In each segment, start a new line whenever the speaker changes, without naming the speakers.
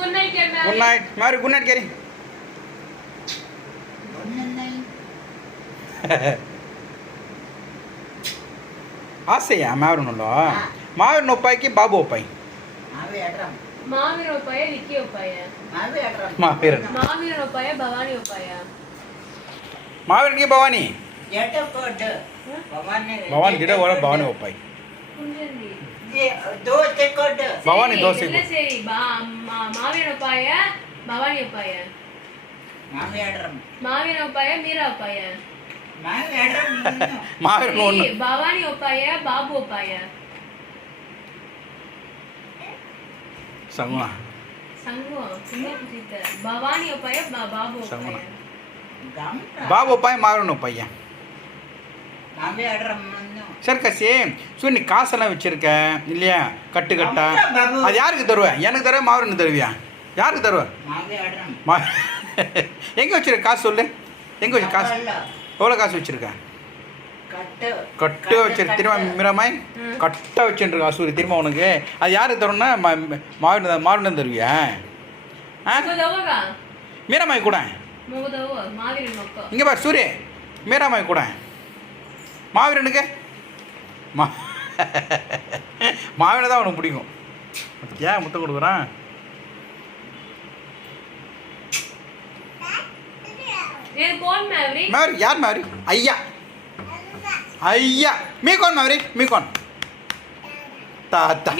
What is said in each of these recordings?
good
night మరి good night కేరి ಆಸೆಯ ಮಾವಿನ ಮಾವಿನ ಒಪ್ಪಾಯಿಗೆ ಬಾಬು ಒಪ್ಪಾಯಿ
ಮಾವಿನ ಒಪ್ಪಾಯ ನಿಕ್ಕಿ ಒಪ್ಪಾಯ
ಮಾವಿನ
ಮಾವಿನ ಒಪ್ಪಾಯ ಭವಾನಿ ಒಪ್ಪಾಯ
ಮಾವಿನ ಭವಾನಿ ಭವಾನಿ ಗಿಡ ಒಳ ಭವಾನಿ ಒಪ್ಪಾಯಿ பவானி தோசை
இல்ல சரி பவானி அப்பாய
மாவியாடுறோம்
பவானி
பாபு அப்பாய சங்குனா சங்குவா பவானி பாபு அப்பாய
பாபு அப்பாய சரி கசி ஸோ நீ காசெல்லாம் வச்சிருக்க இல்லையா கட்டு கட்டா அது யாருக்கு தருவேன் எனக்கு தருவேன் மாவரனுக்கு தருவியா யாருக்கு தருவேன் எங்கே வச்சிருக்க காசு சொல்லு எங்கே வச்சு காசு எவ்வளோ காசு வச்சிருக்க கட்டு வச்சிரு திரும்ப மிரமாய் கட்ட வச்சுருக்க அசூரி திரும்ப உனக்கு அது யாருக்கு தரணும்னா மாவட்டம் மாவட்டம் தருவியா மீரமாய் கூட இங்கே பாரு சூரிய மீராமாய் கூட மாவீரனுக்கு மா மாவீரனை தான் அவனுக்கு பிடிக்கும் ஏன் முத்தம் கொடுக்குறான் மேவரி யார் மேவரி ஐயா ஐயா மீகான் மேவரி மீகான் தாத்தா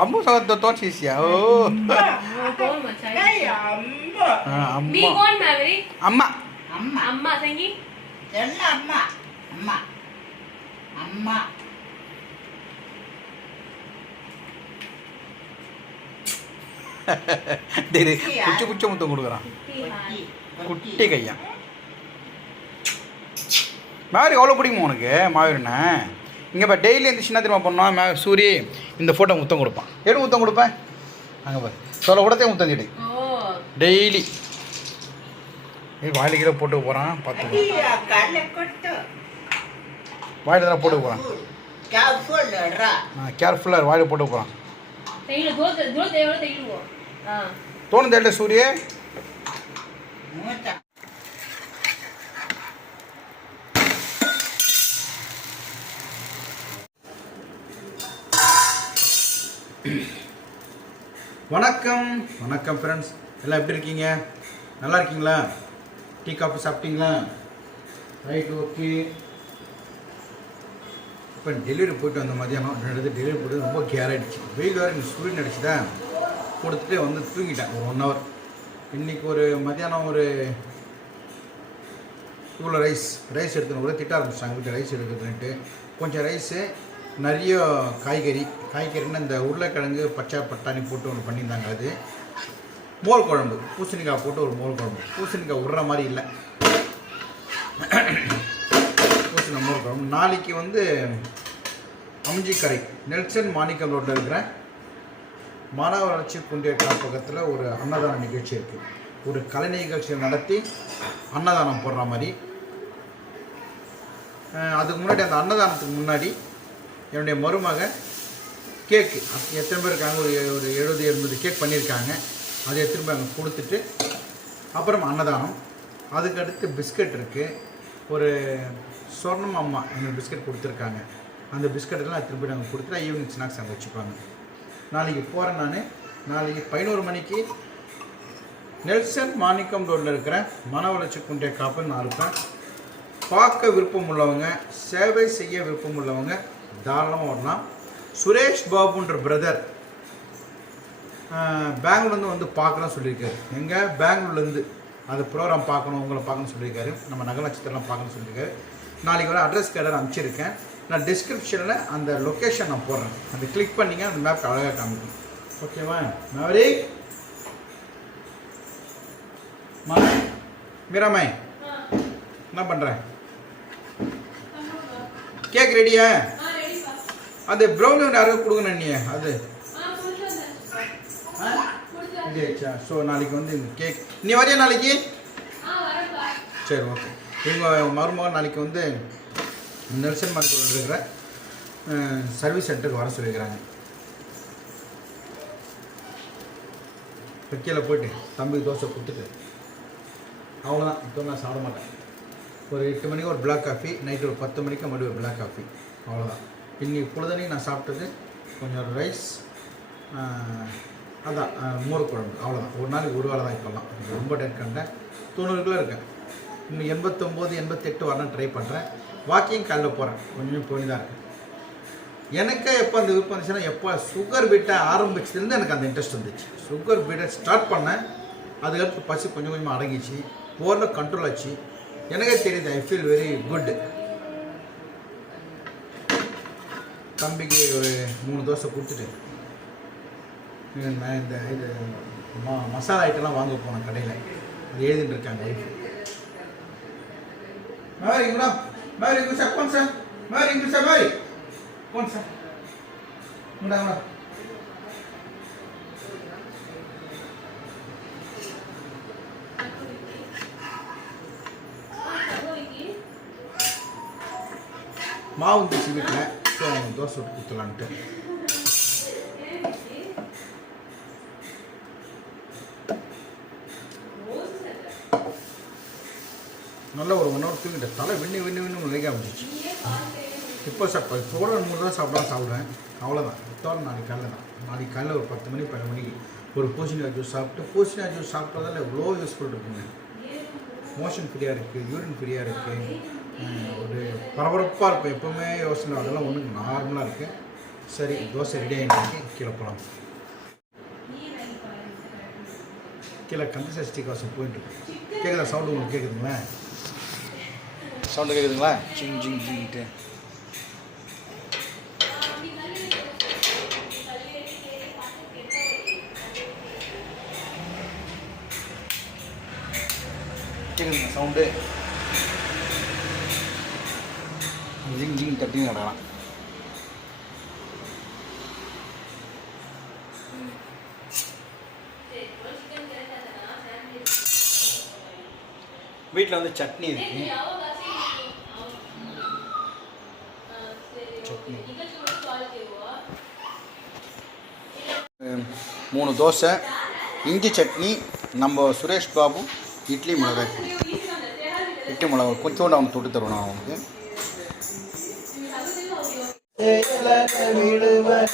அம்மு சகோதரத்தோ சீசியா ஓ அம்மா அம்மா
அம்மா அம்மா அம்மா
டேய் குச்சி குச்சி முத்தம் கொடுக்குறான் குட்டி கையா மாவீர் எவ்வளோ பிடிக்குமா உனக்கு மாவீரனை இங்கே இப்போ டெய்லி எழுந்திரிச்சுன்னா திரும்ப பண்ணோம் மே சூரிய இந்த ஃபோட்டோ முத்தம் கொடுப்பான் எடுத்து முத்தம் கொடுப்பேன் அங்கே பாரு சொல்ல கூடத்தையும் முத்தம் செடி டெய்லி வாயில் கீழே போட்டு போகிறான் பார்த்து வாயில் தான் போட்டு போகிறான் கேர்ஃபுல்லாக வாயில் போட்டு போகிறான் தோணும் தேடல சூரிய வணக்கம் வணக்கம் ஃப்ரெண்ட்ஸ் எல்லாம் எப்படி இருக்கீங்க நல்லா இருக்கீங்களா டீ காஃபி சாப்பிட்டீங்களா ரைட் ஓகே இப்போ டெலிவரி போயிட்டு வந்த மதியானம் ரெண்டு டெலிவரி போட்டு ரொம்ப கேர் ஆகிடுச்சு வெயில் வேறு எனக்கு சூரியன் அடிச்சுதான் கொடுத்துட்டு வந்து தூங்கிட்டேன் ஒரு ஒன் ஹவர் இன்றைக்கி ஒரு மதியானம் ஒரு இவ்வளோ ரைஸ் ரைஸ் எடுத்துன்னு கூட திட்ட ஆரம்பிச்சிட்டாங்க வீட்டில் ரைஸ் எடுக்கிறதுன்ட்டு கொஞ்சம் ரைஸு நிறைய காய்கறி காய்கறின்னு இந்த உருளைக்கிழங்கு பச்சை பட்டாணி போட்டு ஒன்று பண்ணியிருந்தாங்க அது மோல் குழம்பு பூசணிக்காய் போட்டு ஒரு மோல் குழம்பு பூசணிக்காய் விடுற மாதிரி இல்லை பூசணி மோல் குழம்பு நாளைக்கு வந்து அம்ஜிக்கரை நெல்சன் மாணிக்கம் ரோட்டில் இருக்கிற மாணவ வளர்ச்சி குன்றிய காப்பகத்தில் ஒரு அன்னதான நிகழ்ச்சி இருக்குது ஒரு கலை நிகழ்ச்சியை நடத்தி அன்னதானம் போடுற மாதிரி அதுக்கு முன்னாடி அந்த அன்னதானத்துக்கு முன்னாடி என்னுடைய மருமக கேக்கு எத்தனை பேர் இருக்காங்க ஒரு ஒரு எழுபது எண்பது கேக் பண்ணியிருக்காங்க அதை எத்தனை அங்கே கொடுத்துட்டு அப்புறம் அன்னதானம் அதுக்கடுத்து பிஸ்கட் இருக்குது ஒரு சொர்ணம் அம்மா அந்த பிஸ்கட் கொடுத்துருக்காங்க அந்த பிஸ்கட்டெல்லாம் திருப்பி நாங்கள் கொடுத்துட்டு ஈவினிங் ஸ்நாக்ஸ் அங்கே வச்சுப்பாங்க நாளைக்கு போகிறேன் நான் நாளைக்கு பதினோரு மணிக்கு நெல்சன் மாணிக்கம் ரோட்டில் இருக்கிற மன வளர்ச்சி குண்டிய காப்புன்னு நான் இருப்பேன் பார்க்க விருப்பம் உள்ளவங்க சேவை செய்ய விருப்பம் உள்ளவங்க தாராளமாக ஓடலாம் சுரேஷ் பாபுன்ற பிரதர் பெங்களூர்லேருந்து வந்து பார்க்கலாம் சொல்லியிருக்காரு எங்கே பெங்களூர்லேருந்து அந்த ப்ரோக்ராம் பார்க்கணும் உங்களை பார்க்கணும்னு சொல்லியிருக்காரு நம்ம நகர நட்சத்திரம்லாம் பார்க்கணும்னு சொல்லியிருக்காரு நாளைக்கு வர அட்ரஸ் கேடர் அனுப்பிச்சிருக்கேன் நான் டிஸ்கிரிப்ஷனில் அந்த லொக்கேஷன் நான் போடுறேன் அந்த கிளிக் பண்ணிங்க அந்த மேப் அழகாக காமிக்கும் ஓகேவா மவரி மாமே என்ன பண்ணுறேன் கேக் ரெடியா அந்த ப்ரௌன் ஒன்று யாரும் கொடுங்க நீ அது ஸோ நாளைக்கு வந்து கேக் நீ வரையா நாளைக்கு சரி ஓகே இவங்க மருமகன் நாளைக்கு வந்து நெல்சன் மார்க்கெட் இருக்கிற சர்வீஸ் சென்டருக்கு வர சொல்லியிருக்கிறாங்க கீழே போயிட்டு தம்பி தோசை கொடுத்துட்டு அவ்வளோதான் இப்போ நான் சாப்பிட மாட்டேன் ஒரு எட்டு மணிக்கு ஒரு பிளாக் காஃபி நைட்டு ஒரு பத்து மணிக்கு மறுபடியும் ஒரு பிளாக் காஃபி அவ்வளோதான் இன்றைக்கி பொழுதனைக்கு நான் சாப்பிட்டது கொஞ்சம் ரைஸ் அதான் மோர் குழம்பு அவ்வளோதான் ஒரு நாளைக்கு ஒரு வேலை தான் இப்போல்லாம் ரொம்ப டேட் கண்டேன் தொண்ணூறுக்குள்ளே இருக்கேன் இன்னும் எண்பத்தொம்போது எண்பத்தெட்டு வரணும் ட்ரை பண்ணுறேன் வாக்கிங் காலையில் போகிறேன் கொஞ்சம் போய் தான் இருக்கேன் எனக்கே எப்போ அந்த விருப்பம் இருந்துச்சுன்னா எப்போ சுகர் பீட்டை ஆரம்பிச்சதுலேருந்து எனக்கு அந்த இன்ட்ரெஸ்ட் வந்துச்சு சுகர் பீட்டை ஸ்டார்ட் பண்ணேன் அதுக்கடுத்து பசி கொஞ்சம் கொஞ்சமாக அடங்கிச்சு போரில் கண்ட்ரோல் ஆச்சு எனக்கே தெரியுது ஐ ஃபீல் வெரி குட் தம்பிக்கு ஒரு மூணு தோசை கொடுத்துட்டு நான் இந்த இது மா மசாலா ஐட்டம்லாம் வாங்க போனேன் கடையில் அது எழுதிட்டுருக்காங்க ஒய்ஃபு மாதிரி இவ்வளோ மாதிரி இங்கே சார் போன் சார் மாதிரி இங்கே சார் மாதிரி கோன் சார் இங்கடா இங்கடா மாவு தச்சு ஸோ தோசை சுட்டு கொடுத்துலான்ட்டு நல்லா ஒரு ஒன் ஹவர் தூங்கிட்ட தலை விண்ணு விண்ணு விண்ணு வேக வந்துச்சு இப்போ சாப்பிட இப்போ கூட மூணு தான் சாப்பிடலாம் சாப்பிடுவேன் அவ்வளோதான் இப்போ நாளைக்கு காலையில் தான் நாளைக்கு காலையில் ஒரு பத்து மணி பன்னெண்டு மணிக்கு ஒரு பூசணிக்காய் ஜூஸ் சாப்பிட்டு பூசணிக்காய் ஜூஸ் சாப்பிட்டதால் எவ்வளோ யூஸ்ஃபுல் இருக்குங்க மோஷன் ஃப்ரீயாக இருக்குது யூரின் ஃப்ரீயாக இருக்குது ஒரு பரபரப்பாக இருக்கும் எப்போவுமே யோசனை அதெல்லாம் ஒன்றும் நார்மலாக இருக்குது சரி தோசை ரெடி ஆகிட்டு கீழே போகலாம் கீழே கந்த சஷ்டி காசு போயிட்டு கேட்குதா சவுண்டு உங்களுக்கு கேட்குதுங்களா சவுண்டு கேட்குதுங்களா ஜிங் ஜிங் ஜிங்கிட்டு கேட்குதுங்க சவுண்டு ஜிங் ஜிங் தட்டின்னு கிடக்கலாம் வீட்டில் வந்து சட்னி இருக்கு சட்னி மூணு தோசை இஞ்சி சட்னி நம்ம சுரேஷ் பாபு இட்லி மிளகாய் இட்லி மிளகாய் கொஞ்சோண்டு அவன் தொட்டு தருவோம் அவனுக்கு
செயலன விடுவர்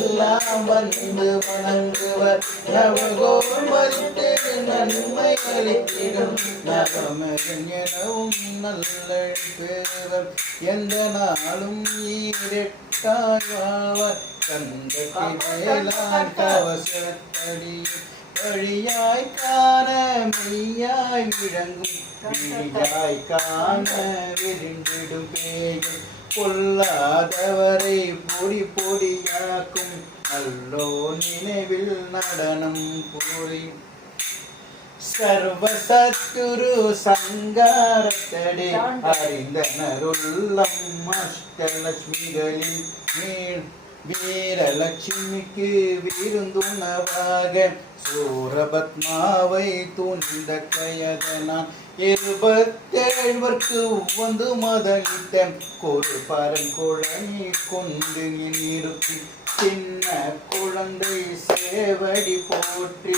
எல்லாம் வந்து வணங்குவர் நவகோல் மறித்து நன்மை அளித்திடும் நமகெனவும் நல்லவர் எந்த நாளும் ஈரெட்டாய் வாழ்வர் கந்தத்தினையெல்லாம் கவசத்தடி காண விரிந்திடும் பேயும் பொல்லாதவரை பொடி பொடியாக்கும் நல்லோ நினைவில் நடனம் போரி சர்வசத்துரு சங்காரத்தடே அறிந்தனருள்ளம் அஷ்டலட்சுமிகளில் மேல் வீரலட்சுமிக்கு விருந்துணவாக சூரபத்மாவை துணிந்த கயதனான் ഇരുപത്തേഴ്വർക്ക് വന്നു മതയിട്ടൻ കൊറുപാരൻ കുഴങ്ങി കൊണ്ട് ഇരുത്തി சின்ன குழந்தை சேவடி போற்றி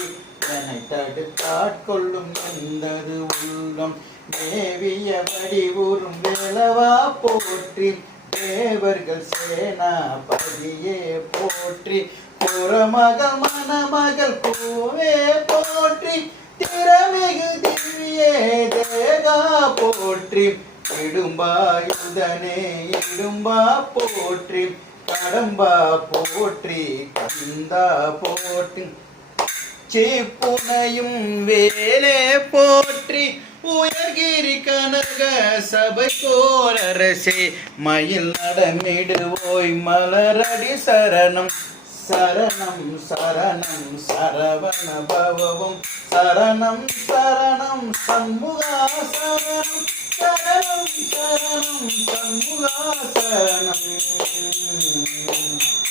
என்னை தடுத்தாட்கொள்ளும் எந்தது உள்ளம் தேவிய வடிவுறும் வேலவா போற்றி தேவர்கள் சேனாபதியே போற்றி புறமகள் மணமகள் பூவே போற்றி திறமிகு திவ்யே தேகா போற்றி இடும்பா இதனே இடும்பா போற்றி கடம்பா போற்றி கந்தா போற்றி சேப்புனையும் வேலே போற்றி உயர்கிரி கனக சபை போலரசே மயில் நடமிடுவோய் மலரடி சரணம் சரணம் சரணம் சரவண பவம் சரணம் சரணம் சண்முகா சரணம் சரணம் சரணம் சண்முகா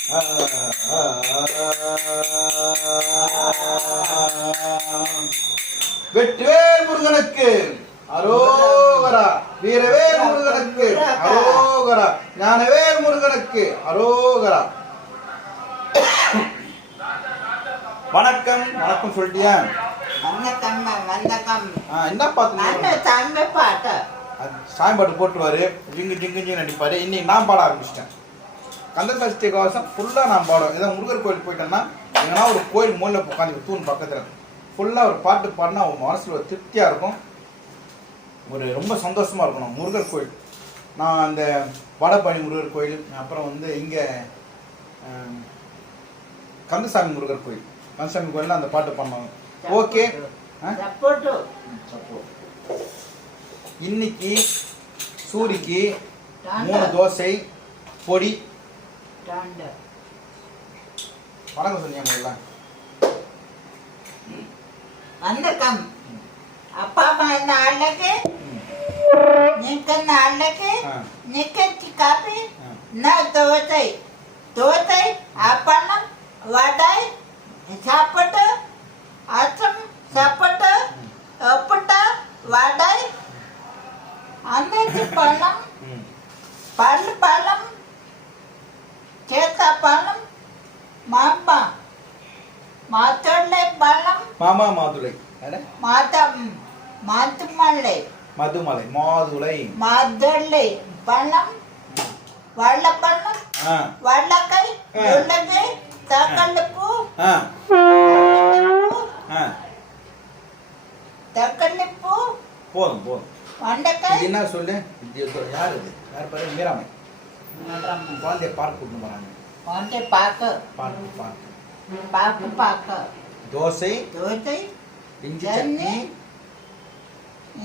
சரணம் வெற்றிவேல் முருகனுக்கு அரோகரா வீரவேல் முருகனுக்கு அரோகரா ஞானவேல் முருகனுக்கு அரோகரா
வணக்கம் வணக்கம் சொல்லிட்டியா
வணக்கம் வணக்கம் என்ன பாட்டு சாமி பாட்டு
சாமி பாட்டு போட்டுவாரு ஜிங்கு ஜிங்கு நடிப்பாரு இன்னைக்கு நான் பாட ஆரம்பிச்சிட்டேன் கந்த சஷ்டி கவசம் ஃபுல்லாக நான் பாடுவேன் ஏதாவது முருகர் கோயில் போயிட்டேன்னா எங்கன்னா ஒரு கோயில் மூலில் உட்காந்து தூண் பக்கத்தில் ஃபுல்லாக ஒரு பாட்டு பாடினா அவங்க மனசில் ஒரு திருப்தியாக இருக்கும் ஒரு ரொம்ப சந்தோஷமாக இருக்கணும் முருகர் கோயில் நான் அந்த வடபாடி முருகர் கோயில் அப்புறம் வந்து இங்கே கந்தசாமி முருகர் கோயில் மனுஷன் கோயில்ல அந்த பாட்டு பண்ணணும் ஓகே இன்னைக்கு சூரிக்கு மூணு தோசை பொடி வணக்கம் சொன்னியா முதல்ல
வணக்கம் அப்பா என்ன அழகு என்ன அழகு நிக்கச்சி காப்பி நான் தோசை தோசை அப்பளம் வடை சாப்பிட்டு அச்சம் சாப்பிட்டு ஒப்பிட்டு வடை அன்னைக்கு பழம் பல் பழம் చేత బలం మా అమ్మ మాతోళ్ళే బలం
మామ మాదులై
మాత మాతుమల్లై
మధుమలై మాదులై
మాదోళ్ళే బలం వాళ్ళ బలం వాళ్ళకై ఉండదే తగలుపు போதும்
போதும் இது என்ன சொல்லு இது யார் இது யார் பேர் மீராமை குழந்தைய பார்க் கூட்டு பார்க்க பார்க் பார்க்
பார்க்க பார்க்க தோசை தோசை
இஞ்சி சட்னி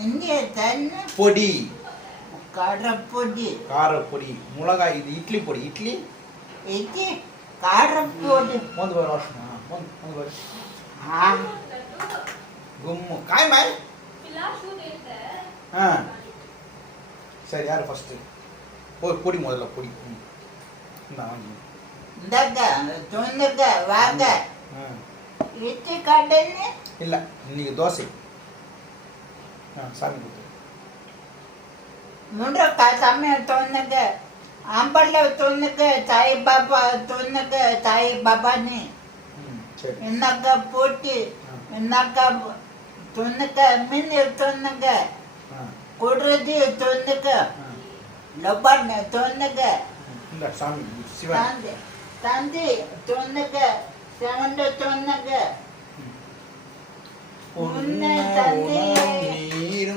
இந்திய தண்ணி பொடி காரப்பொடி
காரப்பொடி மிளகாய் இது இட்லி பொடி இட்லி
இட்லி ముందు
పోయి రోషన్ ముందు పోయి గుమ్ము కాయ మాయ్ సరే యారు ఫస్ట్ పోయి పొడి మొదల పొడి
దగ్గ తొందరగ వాగ ఇచ్చి కడ్డని
ಇಲ್ಲ ನಿಮಗೆ ದೋಸೆ ಹಾಂ ಸ್ವಾಮಿ ಗೊತ್ತು
ಮುಂಡ್ರಕ್ಕ ಸಮಯ ತೊಂದರೆ ಅಂಬಲ್ಲ ತುನ್ನಕ್ಕೆ ತಾಯಿ ಬಾಬಾ ತುನ್ನಕ್ಕೆ ತಾಯಿ ಬಾಬಾನಿ ಇನ್ನಕ್ಕ ಪೂಟಿ ಇನ್ನಕ್ಕ ತುನ್ನಕ ಮಿನ್ ತುನ್ನಕ ಕುಡ್ರದಿ ತುನ್ನಕ ಲೊಬ್ಬರ್ನ ತುನ್ನಕ ತಂದೆ ತಂದೆ ತುನ್ನಕ ಸೆವಂಡ ತುನ್ನಕ
ಉನ್ನ ತಂದೆ ನೀರು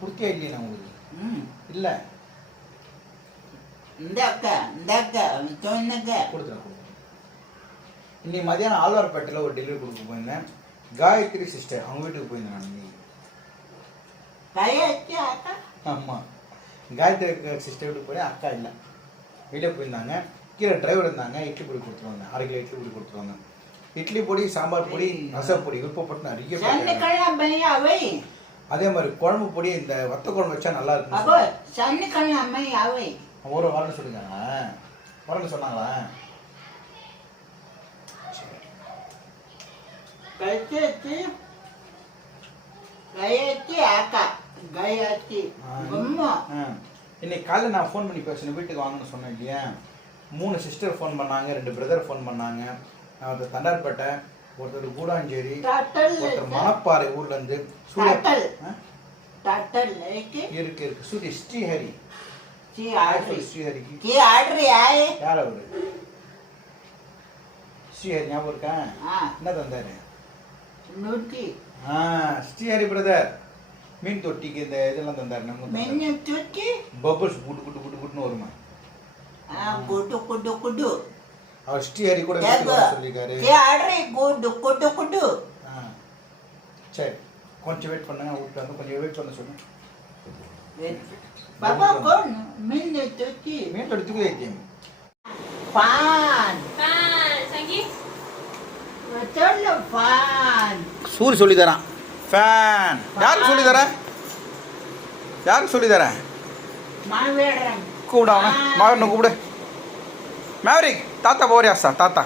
கொடுக்கே இல்லையே நான் உங்களுக்கு ம் இல்லை
இந்த அக்கா இந்த அக்கா மிச்சம் இந்த அக்கா கொடுத்துறேன் கொடுத்துறேன்
இன்னைக்கு மதியானம் ஆழ்வார்பேட்டையில் ஒரு டெலிவரி கொடுக்க போயிருந்தேன் காயத்ரி சிஸ்டர் அவங்க வீட்டுக்கு போயிருந்தேன் நான் இன்னைக்கு ஆமாம் காயத்ரி சிஸ்டர் வீட்டுக்கு போகிறேன் அக்கா இல்லை வெளியே போயிருந்தாங்க கீழே டிரைவர் இருந்தாங்க இட்லி பொடி கொடுத்துருவாங்க அரை கிலோ இட்லி பொடி கொடுத்துருவாங்க இட்லி பொடி சாம்பார் பொடி ரசப்பொடி விருப்பப்பட்டு
நிறைய
அதே மாதிரி குழம்பு பொடி இந்த வத்த குழம்பு வச்சா நல்லா இருக்கும் அப்போ
அம்மா அவை
ஒரு வாரம் சொல்லுங்க வரல சொன்னாங்களா
கைத்தி கயத்தி ஆக்கா கயத்தி
இன்னைக்கு காலைல நான் ஃபோன் பண்ணி பேசினேன் வீட்டுக்கு வாங்கன்னு சொன்னேன் இல்லையா மூணு சிஸ்டர் ஃபோன் பண்ணாங்க ரெண்டு பிரதர் ஃபோன் பண்ணாங்க தண்டார்பேட்டை ஒருத்தர் கூடாஞ்சேரி
ஒருத்தர்
மணப்பாறை ஊர்ல இருந்து இருக்கு இருக்கு சூரிய ஸ்ரீஹரி
ஸ்ரீஹரிக்கு யார் அவரு
ஸ்ரீஹரி ஞாபகம் மீன் தொட்டிக்கு இந்த இதெல்லாம் தந்தாரு நம்ம பபுள்ஸ் குட்டு குட்டு குட்டு குட்டுன்னு வருமா
குட்டு குட்டு குட்டு
அஷ்டிஹரி கூட சொல்லியிருக்காரு
தே ஆடுறே குண்டு குண்டு குண்டு
சரி கொஞ்சம் வெயிட் பண்ணுங்க வீட்டில் வந்து கொஞ்சம் வெயிட் பண்ண சொல்லுங்க
பாப்பா கோன் மீன் தூக்கி
மீன் எடுத்துக்கு ஏத்தியம்
பான்
பான் சங்கி
சொல்லு பான்
சூரி சொல்லி தரான் ஃபேன் யாருக்கு சொல்லி தரேன் யாருக்கு சொல்லி தரேன்
மாவேடரன்
கூப்பிடாவன மாவேடனை கூப்பிடு ಮ್ಯಾವ್ರಿಕ್ ತಾತ ಬೋರಿ ಅಸ್ತ ತಾತ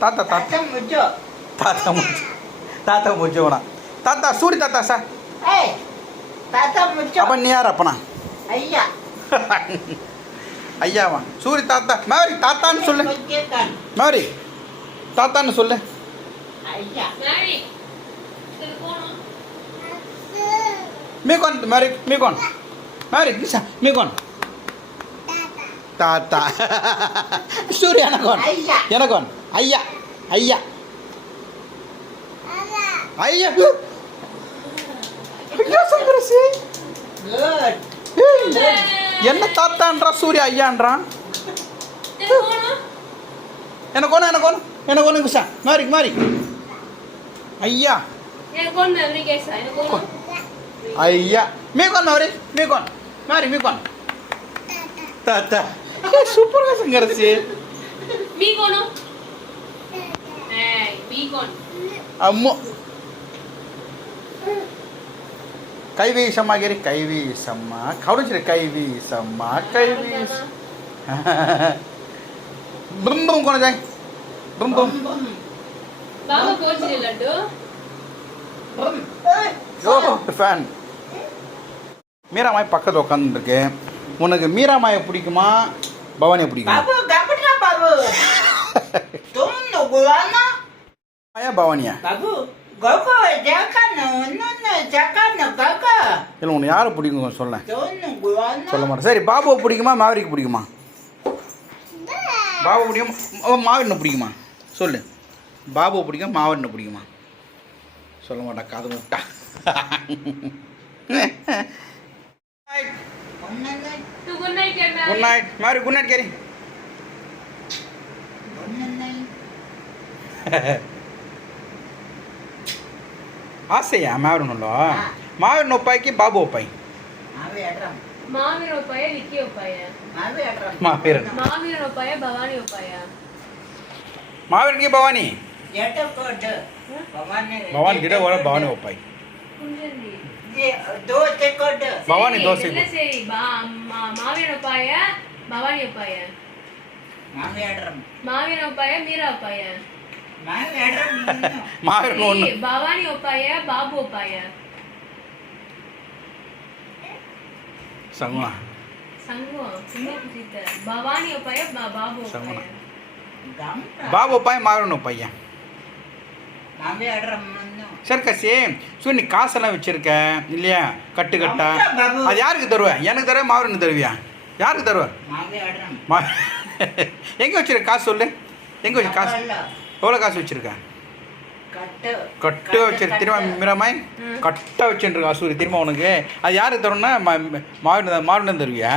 ತಾತ
ತಾತ ತಾತ
ಮುಜ್ಜು ತಾತ ಮುಜ್ಜೋಣ ತಾತ ಸೂರಿ ತಾತ ಸ ಅಪ್ಪ ನೀ ಯಾರಪ್ಪಣ ಅಯ್ಯ ஐயாவா சூரி தாத்தா மாரி தாத்தான்னு சொல்லு மாரி தாத்தான்னு சொல்லு மீகோன் மாரி மீகோன் மாரி மீகோன் தாத்தா சூரிய எனக்கோன் எனக்கோன் ஐயா ஐயா ஐயா என்ன தாத்தான்றான் சூர்யா ஐயான்றான் எனக்கு ஒன்று எனக்கு ஒன்று எனக்கு ஒன்று குஷா மாறி மாறி ஐயா ஐயா மீ கொன் மாறி மீ கொன் மாறி மீ கொன் தாத்தா சூப்பர் గా సంగరసి
బీకోను బీకోన్
అమ్మో கைவீசம்மா கேரி கைவீசம்மா கவனிச்சிரு கைவீசம்மா கைவீஸ் பிரும் பிரும் கொண்டு ஜாய் பிரும் ஃபேன் மீராமாய் பக்கத்தில் உட்காந்துருக்கேன் உனக்கு மீராமாயை பிடிக்குமா பவானியை பிடிக்கும் ஆயா பவானியா இல்லை உன்னை யாரை பிடிக்கும் சொல்ல சொல்ல மாட்டேன் சரி பாபுவை பிடிக்குமா மாவரிக்கு பிடிக்குமா பாபு பிடிக்கும் மாவடினை பிடிக்குமா சொல்லு பாபுவை பிடிக்கும் மாவடினை பிடிக்குமா சொல்ல மாட்டா கதை முட்டா குட் நைட் மாதிரி குட் நைட் கேரி ಆಸೆಯಾ ಮಾವಿನಲ್ಲೋ ಮಾವಿನ ಒಪ್ಪಾಯ್ಕಿ ಬಾಬು ಒಪ್ಪಾಯಿ
ಮಾವಿನ ಒಪ್ಪಾಯ ಲಿಕ್ಕಿ ಒಪ್ಪಾಯ ಮಾವಿನ ಮಾವಿನ ಒಪ್ಪಾಯ ಭವಾನಿ ಒಪ್ಪಾಯ
ಮಾವಿನಗೆ ಭವಾನಿ ಭವಾನಿ ಗಿಡ ಒಳ ಭವಾನಿ ಒಪ್ಪಾಯಿ பவானி தோசை
சரி பவானி பாய பாபு
சங்குவா பவானி பாபு சரி கசி ஸோ நீ காசெல்லாம் வச்சுருக்க இல்லையா கட்டு கட்டா அது யாருக்கு தருவேன் எனக்கு தருவேன் மாவரனுக்கு தருவியா யாருக்கு தருவேன் எங்கே வச்சுருக்க காசு சொல்லு எங்கே வச்சு காசு எவ்வளோ காசு வச்சுருக்க கட்டு வச்சிரு திரும்ப மிரமாய் கட்ட வச்சுருக்க அசூரி திரும்ப உனக்கு அது யாருக்கு தருணா மாவட்டம் மாவட்டம் தருவியா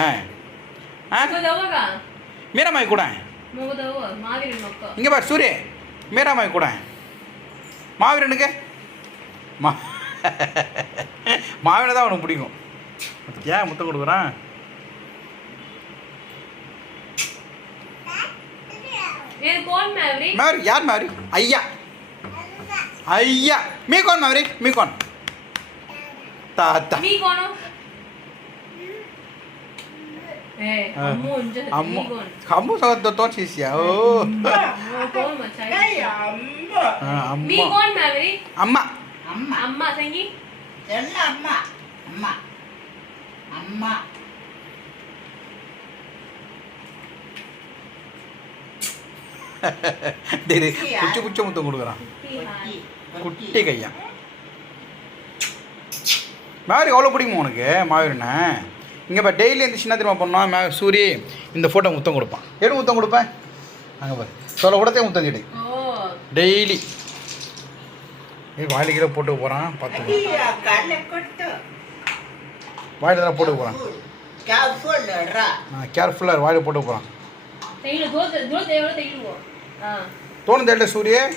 மீராமாய் கூட இங்கே பாரு சூரிய மீராமாய் கூட மாவீரனுக்கு மா மாவினை தான் அவனுக்கு பிடிக்கும் ஏன் முட்டை கொடுக்குறான் மேரி யார் மேரி ஐயா ஐயா மீகோன் மேரி மீகோன் தாத்தா அம்மு சகத்தோ சீசியா ஓ அம்மா அம்மா
அம்மா அம்மா சங்கி
சொல்ல அம்மா அம்மா அம்மா
குச்சி குச்சி முத்தம் கொடுக்குறான் குட்டி கையா மாவரி எவ்வளோ பிடிக்குமா உனக்கு மாவீரனை இங்கே இப்போ டெய்லி இந்த சின்ன திரும்ப பண்ணோம் மே சூரி இந்த ஃபோட்டோ முத்தம் கொடுப்பான் எடு முத்தம் கொடுப்பேன் அங்கே பாரு சொல்ல கூடத்தையும் முத்தம் செடி டெய்லி நீ வாயில் போட்டு போகிறான் பார்த்து வாயில் தான் போட்டு போகிறான் கேர்ஃபுல்லாக வாயில போட்டு போகிறான் தோணும் தேட்ட சூரிய